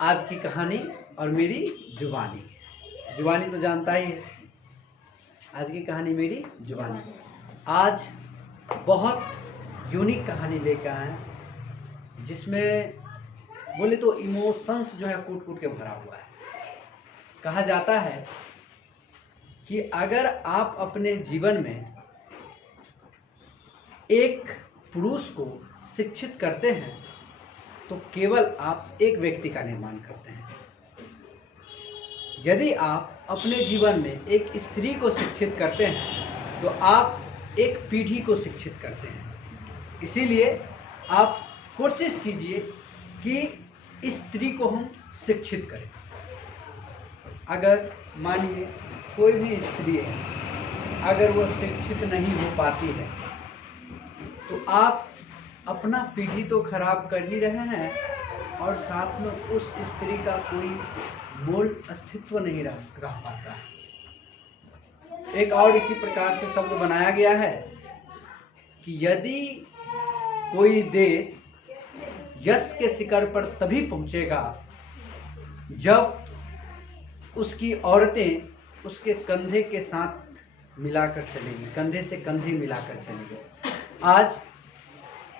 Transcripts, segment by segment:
आज की कहानी और मेरी जुबानी। जुबानी तो जानता ही है। आज की कहानी मेरी जुबानी। आज बहुत यूनिक कहानी लेकर आए हैं, जिसमें बोले तो इमोशंस जो है कूट कूट के भरा हुआ है। कहा जाता है कि अगर आप अपने जीवन में एक पुरुष को शिक्षित करते हैं तो केवल आप एक व्यक्ति का निर्माण करते हैं। यदि आप अपने जीवन में एक स्त्री को शिक्षित करते हैं तो आप एक पीढ़ी को शिक्षित करते हैं। इसीलिए आप कोशिश कीजिए कि स्त्री को हम शिक्षित करें। अगर मानिए कोई भी स्त्री है, अगर वो शिक्षित नहीं हो पाती है तो आप अपना पीढ़ी तो खराब कर ही रहे हैं और साथ में उस स्त्री का कोई मूल अस्तित्व नहीं रह पाता है। एक और इसी प्रकार से शब्द बनाया गया है कि यदि कोई देश यश के शिखर पर तभी पहुंचेगा जब उसकी औरतें उसके कंधे के साथ मिलाकर चलेंगी, कंधे से कंधे मिलाकर चलेंगी। आज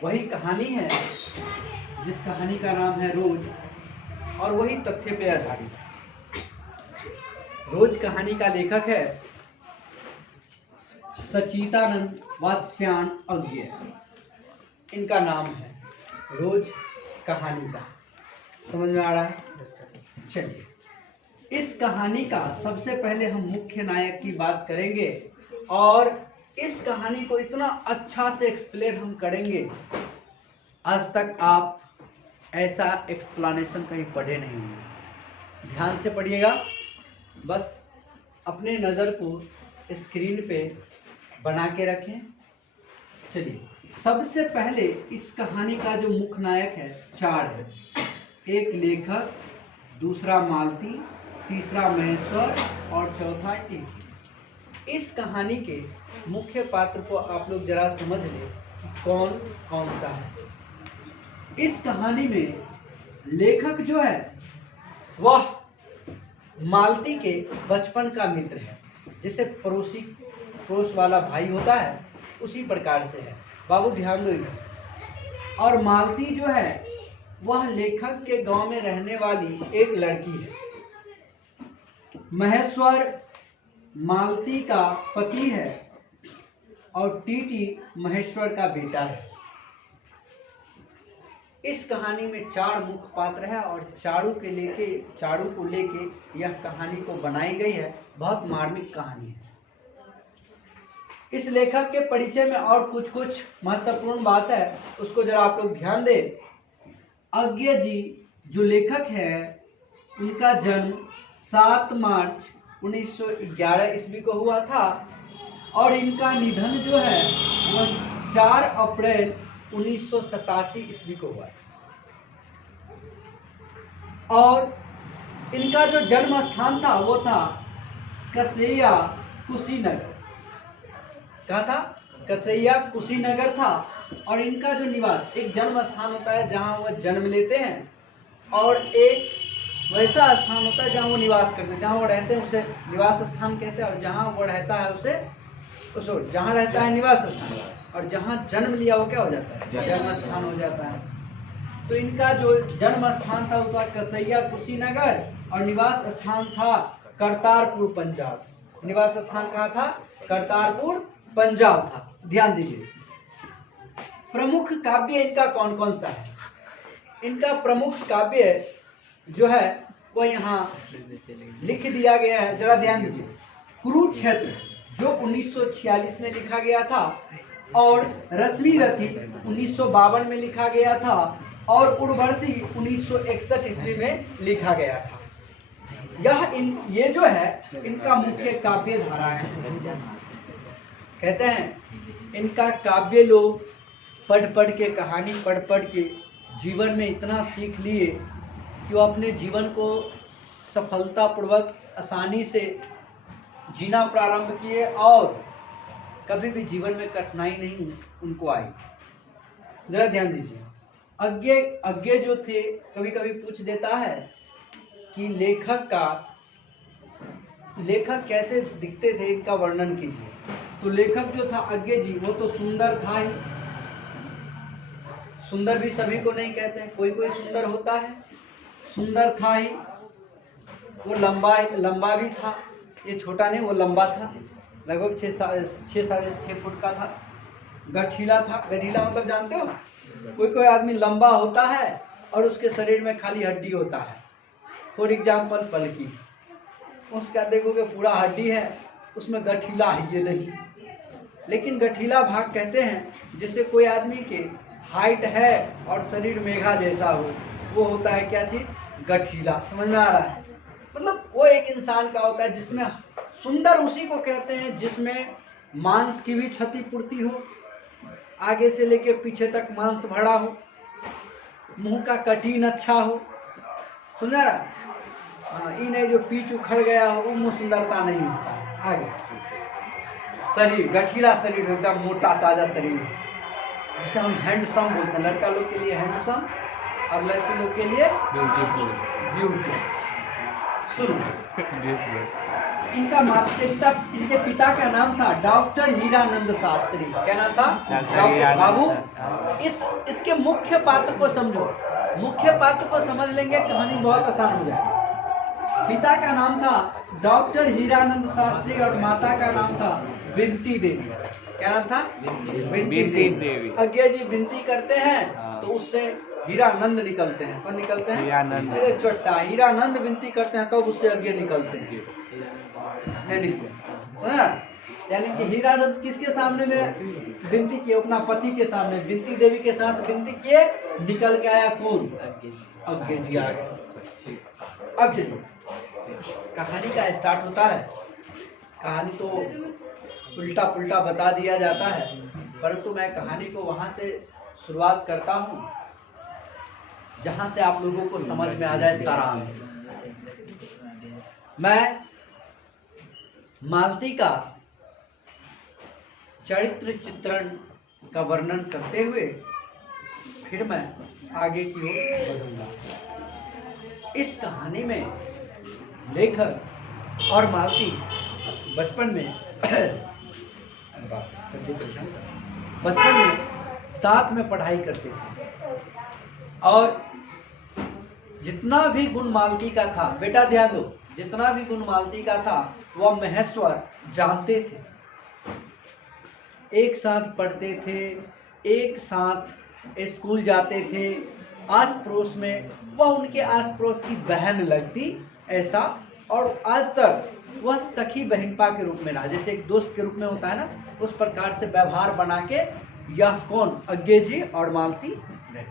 वही कहानी है जिस कहानी का नाम है रोज, और वही तथ्य पे आधारित है। रोज कहानी का लेखक है सचिदानंद वात्स्यायन अज्ञ। इनका नाम है रोज कहानी का। समझ में आ रहा है? चलिए, इस कहानी का सबसे पहले हम मुख्य नायक की बात करेंगे और इस कहानी को इतना अच्छा से एक्सप्लेन हम करेंगे, आज तक आप ऐसा एक्सप्लेनेशन कहीं पढ़े नहीं होंगे। ध्यान से पढ़िएगा, बस अपने नज़र को स्क्रीन पे बना के रखें। चलिए, सबसे पहले इस कहानी का जो मुख्य नायक है चार है। एक लेखक, दूसरा मालती, तीसरा महेश्वर और चौथा टीटी। इस कहानी के मुख्य पात्र को आप लोग जरा समझ लें कि कौन कौन सा है। इस कहानी में लेखक जो है वह मालती के बचपन का मित्र है, जैसे पड़ोस वाला भाई होता है उसी प्रकार से है। बाबू ध्यान दो इधर। और मालती जो है वह लेखक के गांव में रहने वाली एक लड़की है। महेश्वर मालती का पति है और टीटी महेश्वर का बेटा है। इस कहानी में चार मुख्य पात्र है और चारों को लेके यह कहानी को बनाई गई है। बहुत मार्मिक कहानी है। इस लेखक के परिचय में और कुछ महत्वपूर्ण बात है, उसको जरा आप लोग ध्यान दें। अज्ञ जी जो लेखक है उनका जन्म 7 मार्च 1911 ईस्वी को हुआ था और इनका निधन जो है वह 4 अप्रैल 1987 ईस्वी को हुआ। और इनका जो जन्म स्थान था वो था कसैया कुशीनगर। कहा था? कसैया कुशीनगर था। और इनका जो निवास, एक जन्म स्थान होता है जहां वह जन्म लेते हैं और एक वैसा स्थान होता है जहां वो निवास करते हैं। जहां वो रहते हैं उसे निवास स्थान कहते हैं और जहां वो रहता है उसे जहां रहता है निवास स्थान, और जहां जन्म लिया वो क्या हो जाता है? जन्म स्थान हो जाता है। तो इनका जो जन्म स्थान था वो था कसैया कुशीनगर और निवास स्थान था करतारपुर पंजाब। निवास स्थान कहाँ था? करतारपुर पंजाब था। ध्यान दीजिए। प्रमुख काव्य इनका कौन कौन सा है? इनका प्रमुख काव्य जो है वो यहाँ लिख दिया गया है, जरा ध्यान दीजिए। कुरुक्षेत्र जो 1946 में लिखा गया था और रश्मि रसी 1952 में लिखा गया था और उर्वशी 1961 ईस्वी में लिखा गया था। ये जो है इनका मुख्य काव्य धारा है। कहते हैं इनका काव्य लोग पढ़ के, कहानी पढ़ के जीवन में इतना सीख लिए कि वो अपने जीवन को सफलतापूर्वक आसानी से जीना प्रारंभ किए और कभी भी जीवन में कठिनाई नहीं उनको आई। जरा ध्यान दीजिए। अज्ञ जो थे कभी कभी पूछ देता है कि लेखक कैसे दिखते थे, इनका वर्णन कीजिए। तो लेखक जो था अज्ञे जी, वो तो सुंदर था ही। सुंदर भी सभी को नहीं कहते हैं, कोई कोई सुंदर होता है। सुंदर था ही, वो लंबा भी था। ये छोटा नहीं, वो लंबा था, लगभग 6.5 फुट का था। गठीला था। गठीला मतलब जानते हो, कोई कोई आदमी लंबा होता है और उसके शरीर में खाली हड्डी होता है। फॉर एग्जाम्पल पलकी, उसका देखोगे पूरा हड्डी है, उसमें गठीला है ये नहीं। लेकिन गठीला भाग कहते हैं जैसे कोई आदमी के हाइट है और शरीर मेघा जैसा हो, वो होता है क्या चीज, गठीला। समझ में आ रहा है? मतलब वो एक इंसान का होता है जिसमें, सुंदर उसी को कहते हैं जिसमें मांस की भी क्षतिपूर्ति हो, आगे से लेके पीछे तक मांस भरा हो, मुंह का कटिंग अच्छा हो। समझा रहा? हाँ, ये नहीं जो पीछ उखड़ गया हो, वो मुँह सुंदरता नहीं होता है। आगे शरीर, गठीला शरीर, एकदम मोटा ताजा शरीर, जिसे हम हैंडसम बोलते हैं। लड़का लोग के लिए हैंडसम और लड़की लोग के लिए ब्यूटी। सुनो, इनके पिता का नाम था डॉक्टर हीरानंद शास्त्री। क्या नाम था? डॉक्टर बाबू। इसके मुख्य पात्र को समझो, मुख्य पात्र को समझ लेंगे कहानी बहुत आसान हो जाएगी। पिता का नाम था डॉक्टर हीरानंद शास्त्री और माता का नाम था विनती देवी। क्या नाम था? विनती देवी। अज्ञे जी विनती करते हैं तो उससे हीरानंद निकलते हैं। कौन निकलते हैं? हीरानंद। अरे चोट्टा, हीरानंद विनती करते हैं तो उससे अज्ञे निकलते हैं, नहीं निकलते। यानी कि हीरानंद किसके सामने में विनती किए? अपना पति के सामने विनती देवी के साथ विनती किए, निकल के आया कौन? अज्ञे जी आ गए। अब चलिए कहानी का स्टार्ट होता है। कहानी तो उल्टा पुल्टा बता दिया जाता है, परंतु मैं कहानी को वहां से शुरुआत करता हूं जहां से आप लोगों को समझ में आ जाए सारांश। मैं मालती का चरित्र चित्रण का वर्णन करते हुए फिर मैं आगे की ओर बढ़ूंगा। इस कहानी में लेखक और मालती बचपन में साथ में पढ़ाई करते थे और जितना भी गुण मालती का था, बेटा ध्यान दो, जितना भी गुण मालती का था वह महेश्वर जानते थे। एक साथ पढ़ते थे, एक साथ स्कूल जाते थे, आस पड़ोस में वह उनके आस पड़ोस की बहन लगती ऐसा, और आज तक वह सखी बहनपा के रूप में रहा, जैसे एक दोस्त के रूप में होता है ना, उस प्रकार से व्यवहार बना के यह कौन, अज्ञे जी और मालती रहे।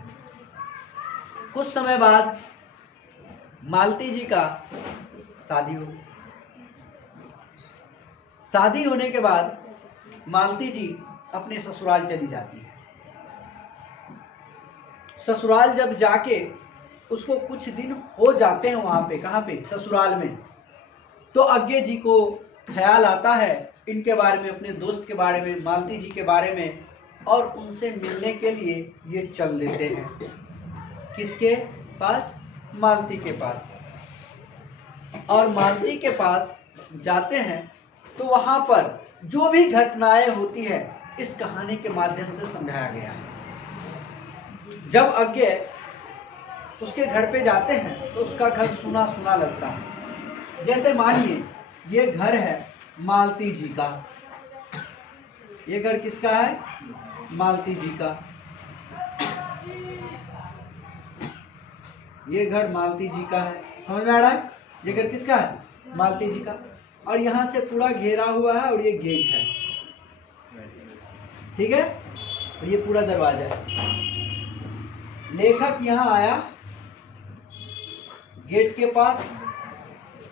कुछ समय बाद मालती जी का शादी हो। शादी होने के बाद मालती जी अपने ससुराल चली जाती है। ससुराल जब जाके उसको कुछ दिन हो जाते हैं वहां पे, कहाँ पे, ससुराल में, तो अज्ञे जी को ख्याल आता है इनके बारे में, अपने दोस्त के बारे में, मालती जी के बारे में, और उनसे मिलने के लिए ये चल देते हैं। किसके पास? मालती के पास। और मालती के पास जाते हैं तो वहां पर जो भी घटनाएं होती है इस कहानी के माध्यम से समझाया गया है। जब अज्ञे उसके घर पे जाते हैं तो उसका घर सुना सुना लगता है। जैसे मानिए ये घर है मालती जी का, ये घर किसका है? मालती जी का। ये घर मालती जी का है, समझ में आ रहा है? ये घर किसका है? मालती जी का। और यहाँ से पूरा घेरा हुआ है और ये गेट है, ठीक है, और ये पूरा दरवाजा है। लेखक यहाँ आया, गेट के पास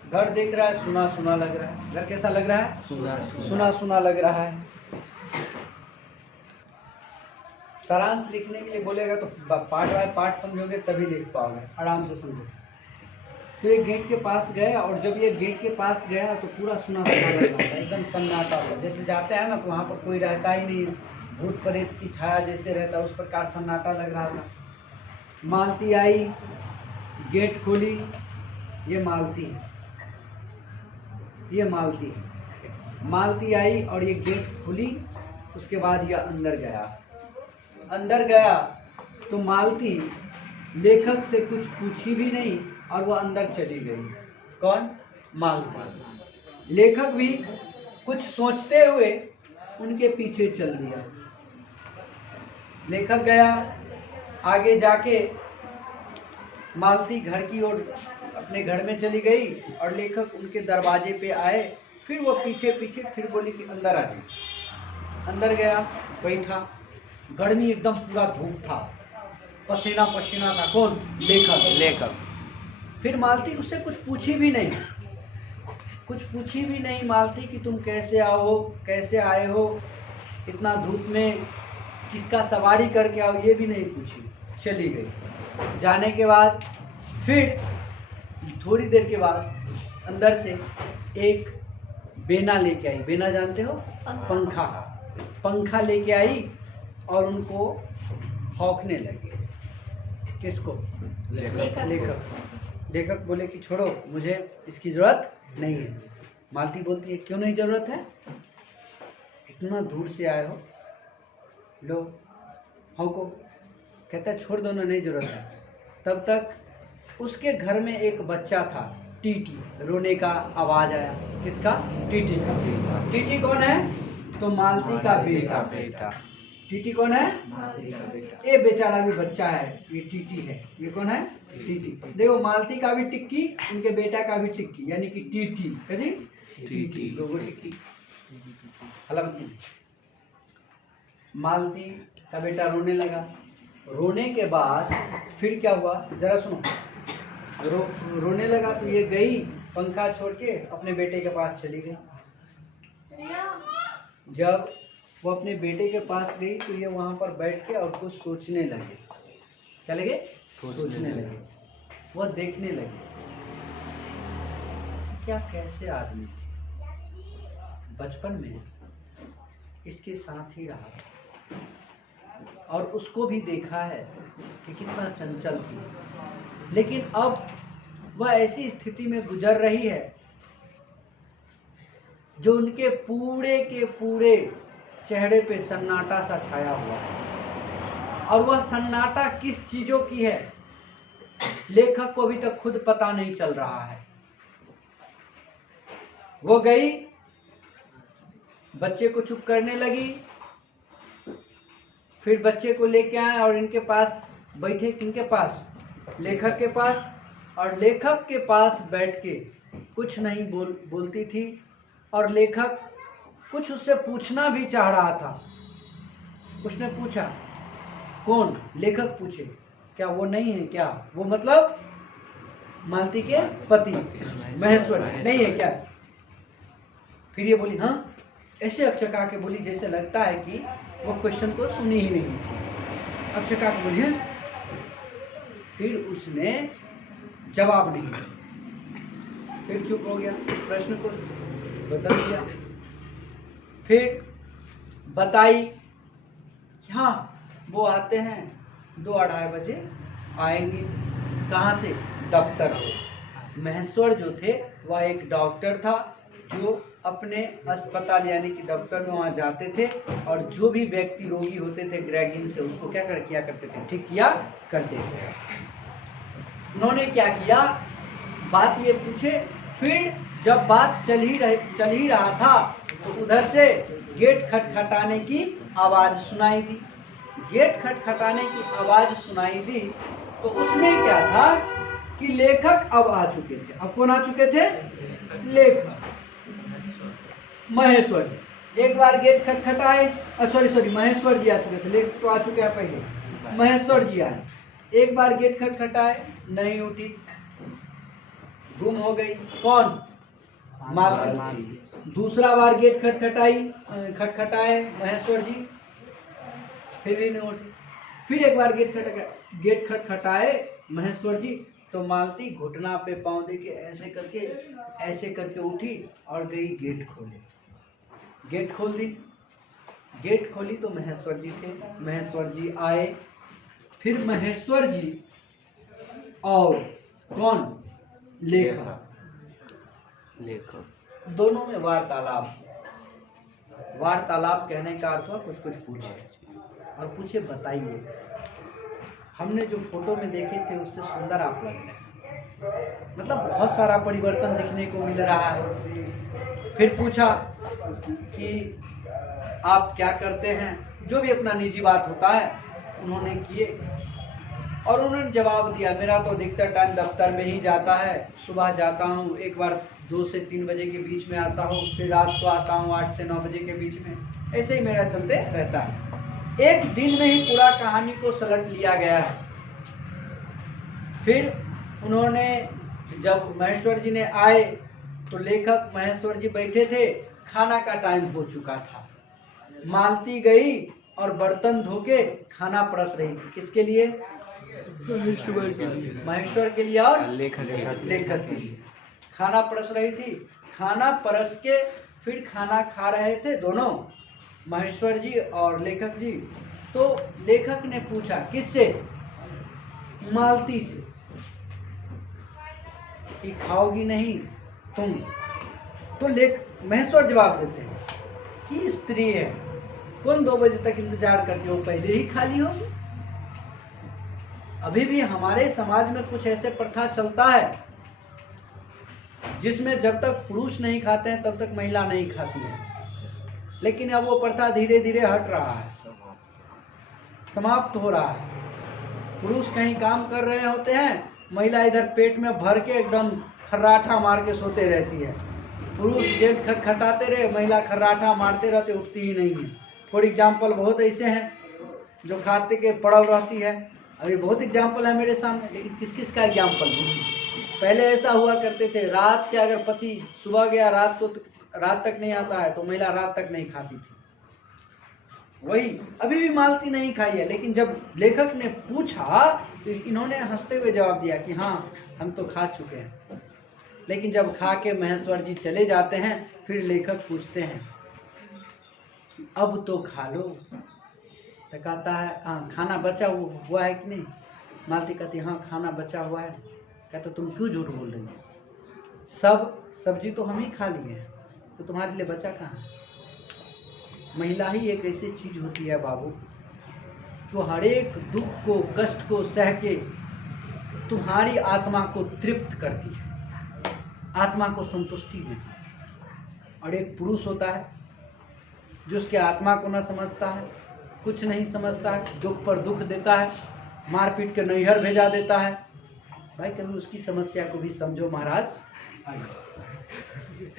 घर देख रहा है, सुना सुना लग रहा है। घर कैसा लग रहा है? सुना सुना लग रहा है। सारांश लिखने के लिए बोलेगा तो पार्ट बाय पार्ट समझोगे तभी लिख पाओगे, आराम से समझो। तो ये गेट के पास गए, और जब ये गेट के पास गया तो पूरा सुना सुना लग रहा था, एकदम सन्नाटा हुआ। जैसे जाते हैं ना तो वहाँ पर कोई रहता ही नहीं, भूत प्रेत की छाया जैसे रहता है उस प्रकार सन्नाटा लग रहा था। मालती आई, गेट खोली, ये मालती है, ये मालती है। मालती आई और ये गेट खुली, उसके बाद यह अंदर गया। अंदर गया तो मालती लेखक से कुछ पूछी भी नहीं और वह अंदर चली गई। कौन? मालती। लेखक भी कुछ सोचते हुए उनके पीछे चल दिया। लेखक गया, आगे जाके मालती घर की ओर अपने घर में चली गई और लेखक उनके दरवाजे पे आए। फिर वो पीछे पीछे फिर बोली कि अंदर आ जाइए। अंदर गया, बैठा। गर्मी एकदम पूरा धूप था, पसीना पसीना था। कौन? लेखक। फिर मालती उससे कुछ पूछी भी नहीं, कुछ पूछी भी नहीं मालती कि तुम कैसे आए हो इतना धूप में, किसका सवारी करके आओ, ये भी नहीं पूछी, चली गई। जाने के बाद फिर थोड़ी देर के बाद अंदर से एक बेना लेके आई। बेना जानते हो? पंखा लेके आई और उनको हौंकने लगी। किसको? लेखक बोले कि छोड़ो, मुझे इसकी जरूरत नहीं है। मालती बोलती है क्यों नहीं जरूरत है? इतना दूर से आए हो, लो हौंको। कहता है छोड़ दो ना, नहीं जरूरत है। तब तक उसके घर में एक बच्चा था, टीटी। रोने का आवाज आया। किसका? टीटी का। टीटी कौन है? तो मालती का बेटा। टीटी कौन है? मालती का बेटा। ये बेचारा भी बच्चा है, ये टीटी है। ये कौन है? टीटी। देखो, मालती का भी टिक्की, उनके बेटा का भी टिक्की, यानी कि टीटी। कभी टीटी, लोगों टिक्की। मालती का बेटा रोने लगा। रोने के बाद फिर क्या हुआ, जरा सुनो। रोने लगा तो ये गई, पंखा छोड़ के अपने बेटे के पास चली गई। जब वो अपने बेटे के पास गई तो ये वहां पर बैठ के और कुछ सोचने लगे। क्या लगे? सोचने लगे। वह देखने लगे क्या कैसे आदमी थे, बचपन में इसके साथ ही रहा और उसको भी देखा है कि कितना चंचल थी, लेकिन अब वह ऐसी स्थिति में गुजर रही है जो उनके पूरे के पूरे चेहरे पे सन्नाटा सा छाया हुआ है। और वह सन्नाटा किस चीजों की है, लेखक को अभी तक खुद पता नहीं चल रहा है। वो गई, बच्चे को चुप करने लगी, फिर बच्चे को लेके आए और इनके पास बैठे। किनके पास? लेखक के पास। और लेखक के पास बैठ के कुछ नहीं बोलती थी और लेखक कुछ उससे पूछना भी चाह रहा था। उसने पूछा। कौन? लेखक पूछे। क्या वो नहीं है क्या? वो मतलब मालती के पति महेश्वर नहीं है क्या? फिर ये बोली हाँ, ऐसे अकचका के बोली जैसे लगता है कि वो क्वेश्चन को सुनी ही नहीं थी। अकचका के बोली है। फिर उसने जवाब नहीं दिया, फिर चुप हो गया, प्रश्न को बदल दिया। फिर बताई हाँ, वो आते हैं 2-2:30 बजे आएंगे। कहाँ से? दफ्तर से। महेश्वर जो थे वह एक डॉक्टर था जो अपने अस्पताल यानी कि दफ्तर में वहाँ जाते थे और जो भी व्यक्ति रोगी होते थे ग्रेगिन से, उसको क्या किया करते थे? ठीक किया करते थे। उन्होंने क्या किया, बात ये पूछे। फिर जब बात चल ही रहा था तो उधर से गेट खटखटाने की आवाज सुनाई दी। गेट खटखटाने की आवाज सुनाई दी तो उसमें क्या था कि लेखक अब आ चुके थे। अब कौन आ चुके थे? लेखक महेश्वर जी। एक बार गेट खटखटाए, सॉरी महेश्वर जी आ चुके थे, लेखक तो आ चुके हैं पहले। महेश्वर जी आए, एक बार गेट खटखटाए, नहीं उठी, गुम हो गई। कौन? मालती। दूसरा बार गेट खटखटाए महेश्वर जी, फिर भी नहीं उठी। फिर एक बार गेट खटखटाए महेश्वर जी तो मालती घुटना पे पांव दे के ऐसे करके उठी और गई गेट खोले। गेट खोल दी। गेट खोली तो महेश्वर जी थे। महेश्वर जी आए। फिर महेश्वर जी और कौन? लेखक दोनों में वार्तालाप। वार्तालाप कहने का अर्थ हुआ कुछ कुछ पूछे, और पूछे बताइए, हमने जो फोटो में देखे थे उससे सुंदर आप लग रहे हैं। मतलब बहुत सारा परिवर्तन दिखने को मिल रहा है। फिर पूछा कि आप क्या करते हैं, जो भी अपना निजी बात होता है उन्होंने किए, और उन्होंने जवाब दिया मेरा तो अधिकतर टाइम दफ्तर में ही जाता है। सुबह जाता हूँ, एक बार 2 से 3 बजे के बीच में आता हूँ, फिर रात को आता हूँ 8 से 9 बजे के बीच में, ऐसे ही मेरा चलते रहता है। एक दिन में ही पूरा कहानी को सलट लिया गया है। फिर उन्होंने, जब महेश्वर जी ने आए तो लेखक महेश्वर जी बैठे थे, खाना का टाइम हो चुका था। मालती गई और बर्तन धोके खाना परस रही थी। किसके लिए? महेश्वर के लिए और लेखक के लिए खाना परस रही थी। खाना परस के फिर खाना खा रहे थे दोनों, महेश्वर जी और लेखक जी। तो लेखक ने पूछा किससे? मालती से, कि खाओगी नहीं तुम? तो महेश्वर जवाब देते हैं कि स्त्री है, कौन 2 बजे तक इंतजार करती, वो पहले ही खाली होगी। अभी भी हमारे समाज में कुछ ऐसे प्रथा चलता है जिसमें जब तक पुरुष नहीं खाते हैं तब तक महिला नहीं खाती है, लेकिन अब वो प्रथा धीरे धीरे हट रहा है, समाप्त हो रहा है। पुरुष कहीं काम कर रहे होते हैं, महिला इधर पेट में भर के एकदम खर्राटा मार के सोते रहती है। पुरुष गेट खटखटाते रहे, महिला खर्राटा मारते रहते, उठती ही नहीं है। फॉर एग्जाम्पल बहुत ऐसे हैं जो खाते के पड़ल रहती है। अभी बहुत एग्जाम्पल है मेरे सामने, लेकिन किस किस का एग्जाम्पल? पहले ऐसा हुआ करते थे, रात के अगर पति सुबह गया रात तक नहीं आता है तो महिला रात तक नहीं खाती थी। वही अभी भी मालती नहीं खाई है, लेकिन जब लेखक ने पूछा तो इन्होंने हंसते हुए जवाब दिया कि हाँ हम तो खा चुके हैं। लेकिन जब खा के महेश्वर जी चले जाते हैं, फिर लेखक पूछते हैं कि अब तो खा लो। तो कहता है हाँ खाना बचा हुआ है कि नहीं? मालती कहती हाँ खाना बचा हुआ है। कहता तुम क्यों झूठ बोल रही हो? सब सब्जी तो हम ही खा लिए हैं, तो तुम्हारे लिए बचा कहाँ है? महिला ही एक ऐसी चीज होती है बाबू, जो हर एक दुख को कष्ट को सह के तुम्हारी आत्मा को तृप्त करती है, आत्मा को संतुष्टि देती है। और एक पुरुष होता है जो उसके आत्मा को न समझता है, कुछ नहीं समझता है, दुख पर दुख देता है, मार पीट के नैहर भेजा देता है। भाई कभी उसकी समस्या को भी समझो महाराज,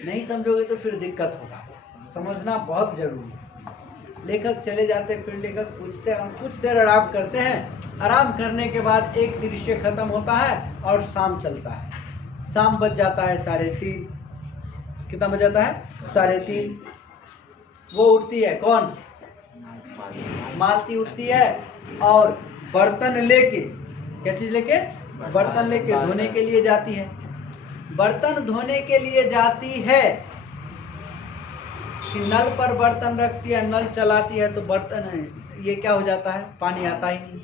नहीं समझोगे तो फिर दिक्कत होगा। समझना बहुत जरूरी है। लेखक चले जाते, फिर लेखक पूछते हैं, कुछ देर आराम करते हैं। आराम करने के बाद एक दृश्य खत्म होता है और शाम चलता है। शाम बज जाता है 3:30। कितना बज जाता है? 3:30। वो उठती है, कौन? मालती उठती है और बर्तन लेके, क्या चीज लेके? बर्तन लेके धोने के लिए जाती है। बर्तन धोने के लिए जाती है कि नल पर बर्तन रखती है, नल चलाती है तो बर्तन ये क्या हो जाता है? पानी आता ही नहीं,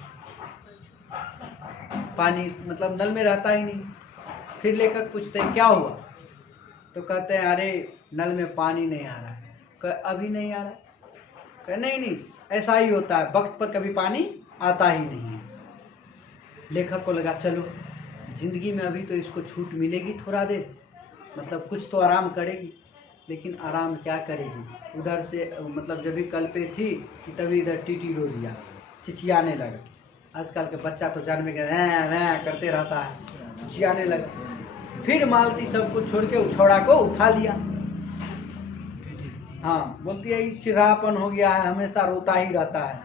पानी मतलब नल में रहता ही नहीं। फिर लेखक पूछते हैं क्या हुआ? तो कहते हैं अरे नल में पानी नहीं आ रहा है। अभी नहीं आ रहा है? कहे नहीं ऐसा ही होता है, वक्त पर कभी पानी आता ही नहीं है। लेखक को लगा चलो जिंदगी में अभी तो इसको छूट मिलेगी थोड़ा देर, मतलब कुछ तो आराम करेगी। लेकिन आराम क्या करेगी? उधर से मतलब जब भी कल पे थी कि तभी इधर टीटी रो दिया, चिचियाने लगा। आजकल के बच्चा तो जानवे के रैं करते रहता है, चिचियाने लगा। फिर मालती सब कुछ छोड़ के उछौड़ा को उठा लिया। हाँ बोलती है चिढ़ापन हो गया है, हमेशा रोता ही रहता है।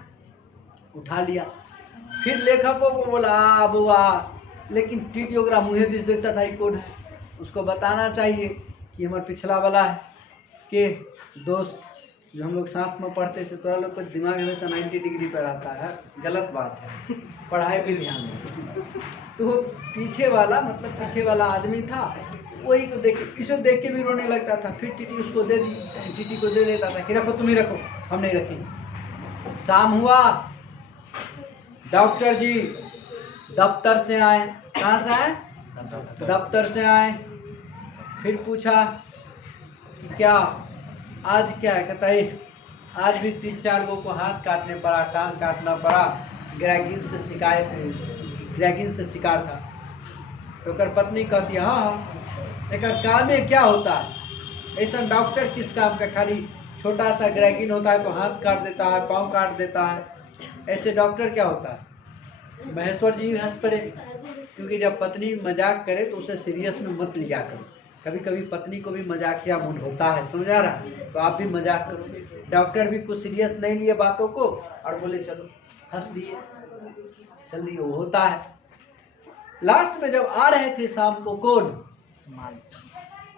उठा लिया। फिर लेखकों को बोला बुआ, लेकिन टीटी ओकरा मुँहे दिस देखता था कोड है, उसको बताना चाहिए कि हमारे पिछला वाला है कि दोस्त जो हम लोग साथ में पढ़ते थे, तो लोग का दिमाग हमेशा 90 डिग्री पर आता है, गलत बात है, पढ़ाई पे ध्यान दो। तो पीछे वाला मतलब पीछे वाला आदमी था, वही को देख के इसे देख के भी रोने लगता था। फिर टीटी उसको दे दी, टीटी को दे देता था कि रखो तुम ही रखो, हम नहीं रखेंगे। शाम हुआ, डॉक्टर जी दफ्तर से आए। कहाँ से आए? दफ्तर से आए, फिर पूछा कि क्या आज क्या है, कहता है आज भी 3-4 लोगों को हाथ काटने पड़ा, टांग काटना पड़ा, ग्रैगिन से शिकार था। तो कर पत्नी कहती है हाँ एक काम में क्या होता है, ऐसा डॉक्टर किस काम का, खाली छोटा सा ग्रैगिन होता है तो हाथ काट देता है, पाँव काट देता है, ऐसे डॉक्टर क्या होता है। महेश्वर जी हंस पड़े, क्योंकि जब पत्नी मजाक करे तो उसे सीरियस में मत लिया करो, कभी कभी पत्नी को भी मजाकिया मूड होता है, समझा रहा, तो आप भी मजाक करो। डॉक्टर भी कुछ सीरियस नहीं लिए बातों को और बोले चलो, हंस दिए, चल दिए, वो होता है। लास्ट में जब आ रहे थे शाम को, कौन,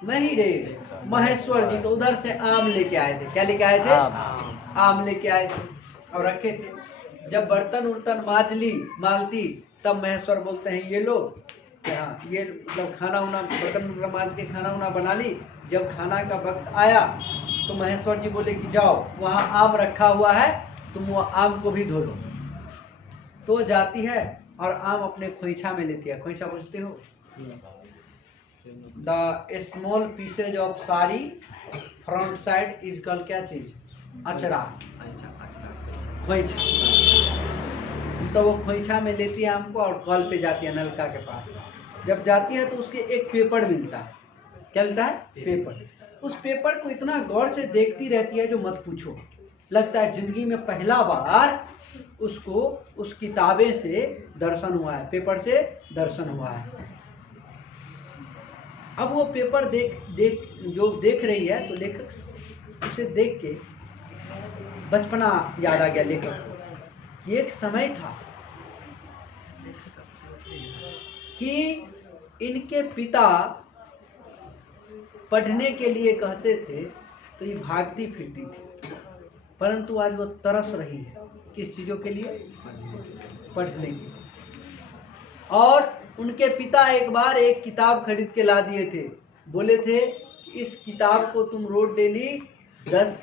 नहीं रे महेश्वर जी, तो उधर से आम लेके आए थे। क्या लेके आए थे? आम लेके आए थे और रखे थे। जब बर्तन उर्तन मालती तब महेश्वर बोलते हैं ये लो, हाँ ये मतलब खाना उना, बर्तन माज के खाना उना बना ली। जब खाना का वक्त आया तो महेश्वर जी बोले कि जाओ वहाँ आम रखा हुआ है, तुम वो आम को भी धो लो। तो जाती है और आम अपने खोइछा में लेती है। खोइछा पूछते हो? The small pieces of sari front side is called क्या चीज? अचरा, खोइछा। तो वो खोइछा में लेती है आम को और कॉल पे जाती है नलका के पास। जब जाती है तो उसके एक पेपर मिलता है। क्या मिलता है? पेपर। उस पेपर को इतना गौर से देखती रहती है जो मत पूछो। लगता है जिंदगी में पहला बार उसको उस किताबें से दर्शन हुआ है, पेपर से दर्शन हुआ है। अब वो पेपर देख रही है तो लेखक उसे देख के बचपना याद आ गया लेखक को। एक समय था कि इनके पिता पढ़ने के लिए कहते थे तो ये भागती फिरती थी, परंतु आज वो तरस रही है किस चीजों के लिए? पढ़ने के लिए। और उनके पिता एक बार एक किताब खरीद के ला दिए थे। बोले थे कि इस किताब को तुम रोज डेली 10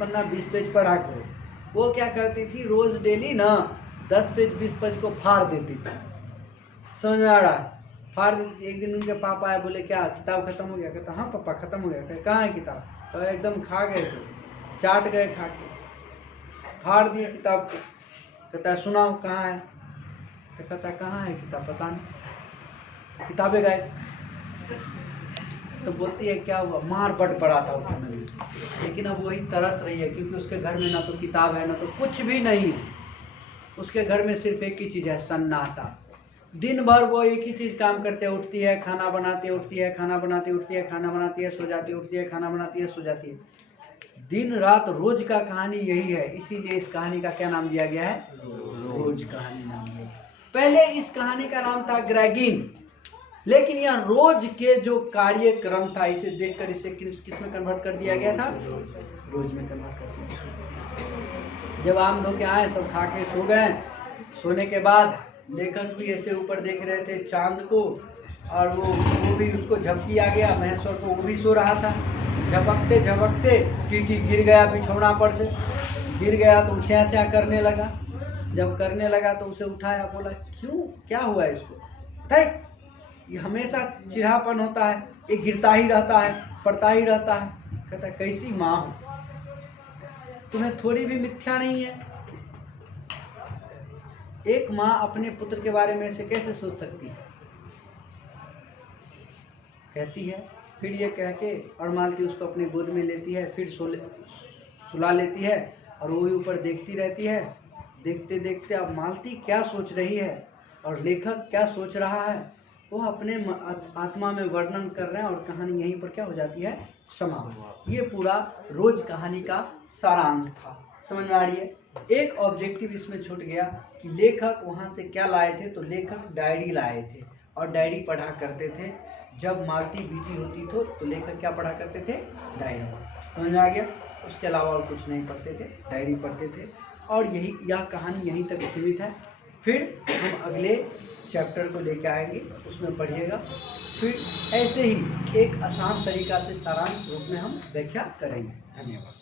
पन्ना 20 पेज पढ़ा करो। वो क्या करती थी, रोज डेली ना 10 पेज 20 पेज को फाड़ देती थी। समझ में आ रहा है? फाड़ देती। एक दिन उनके पापा आए, बोले क्या किताब खत्म हो गया? कहता हाँ पापा खत्म हो गया। कहाँ है किताब? तो एकदम खा गए थे, चाट गए खा के, फाड़ दिए किताब को। कहता है सुनाओ कहाँ है? तो कहता कहाँ है किताब? पता नहीं, किताबें गायब। तो बोलती है क्या हुआ? मार बट पड़ा था उस समय में, लेकिन अब वही तरस रही है क्योंकि उसके घर में ना तो किताब है ना तो कुछ भी नहीं है। उसके घर में सिर्फ एक ही चीज़ है, सन्नाटा। दिन भर वो एक ही चीज़ काम करते, उठती है खाना बनाती, उठती है खाना बनाती, उठती है खाना बनाती है, सो जाती, उठती है खाना बनाती है, सो जाती है। दिन रात रोज का कहानी यही है, इसीलिए इस कहानी का क्या नाम दिया गया है? रोज कहानी नाम दिया गया। पहले इस कहानी का नाम था ग्रैगिन, लेकिन यह रोज के जो कार्यक्रम था इसे देखकर इसे किस में कन्वर्ट कर दिया गया था? रोज में कन्वर्ट कर दिया। जब आम धो के आए, सब खा के सो गए। सोने के बाद लेखक भी ऐसे ऊपर देख रहे थे चांद को, और वो भी उसको झपकी आ गया। महेश्वर को वो भी सो रहा था। झपकते झपकते टीटी गिर गया बिछौना पर से, गिर गया तो च्या च्या करने लगा। जब करने लगा तो उसे उठाया, बोला क्यों, क्या हुआ इसको? ठीक, ये हमेशा चिढ़ापन होता है, ये गिरता ही रहता है, पड़ता ही रहता है। कहता कैसी माँ हो, तुम्हें थोड़ी भी मिथ्या नहीं है? एक माँ अपने पुत्र के बारे में से कैसे सोच सकती है? कहती है। फिर ये कह के और मालती उसको अपने गोद में लेती है, फिर सुला लेती है और वो भी ऊपर देखती रहती है। देखते देखते अब मालती क्या सोच रही है और लेखक क्या सोच रहा है, वो अपने आत्मा में वर्णन कर रहे हैं और कहानी यहीं पर क्या हो जाती है? समाप्त। ये पूरा रोज कहानी का सारांश था। समझ में आ रही है? एक ऑब्जेक्टिव इसमें छूट गया कि लेखक वहाँ से क्या लाए थे, तो लेखक डायरी लाए थे और डायरी पढ़ा करते थे। जब मालती बिजी होती तो लेखक क्या पढ़ा करते थे? डायरी। समझ में आ गया? उसके अलावा और कुछ नहीं पढ़ते थे, डायरी पढ़ते थे। और यह कहानी यहीं तक सीमित है। फिर हम अगले चैप्टर को लेकर आएंगे, उसमें पढ़िएगा। फिर ऐसे ही एक आसान तरीका से सारांश रूप में हम व्याख्या करेंगे। धन्यवाद।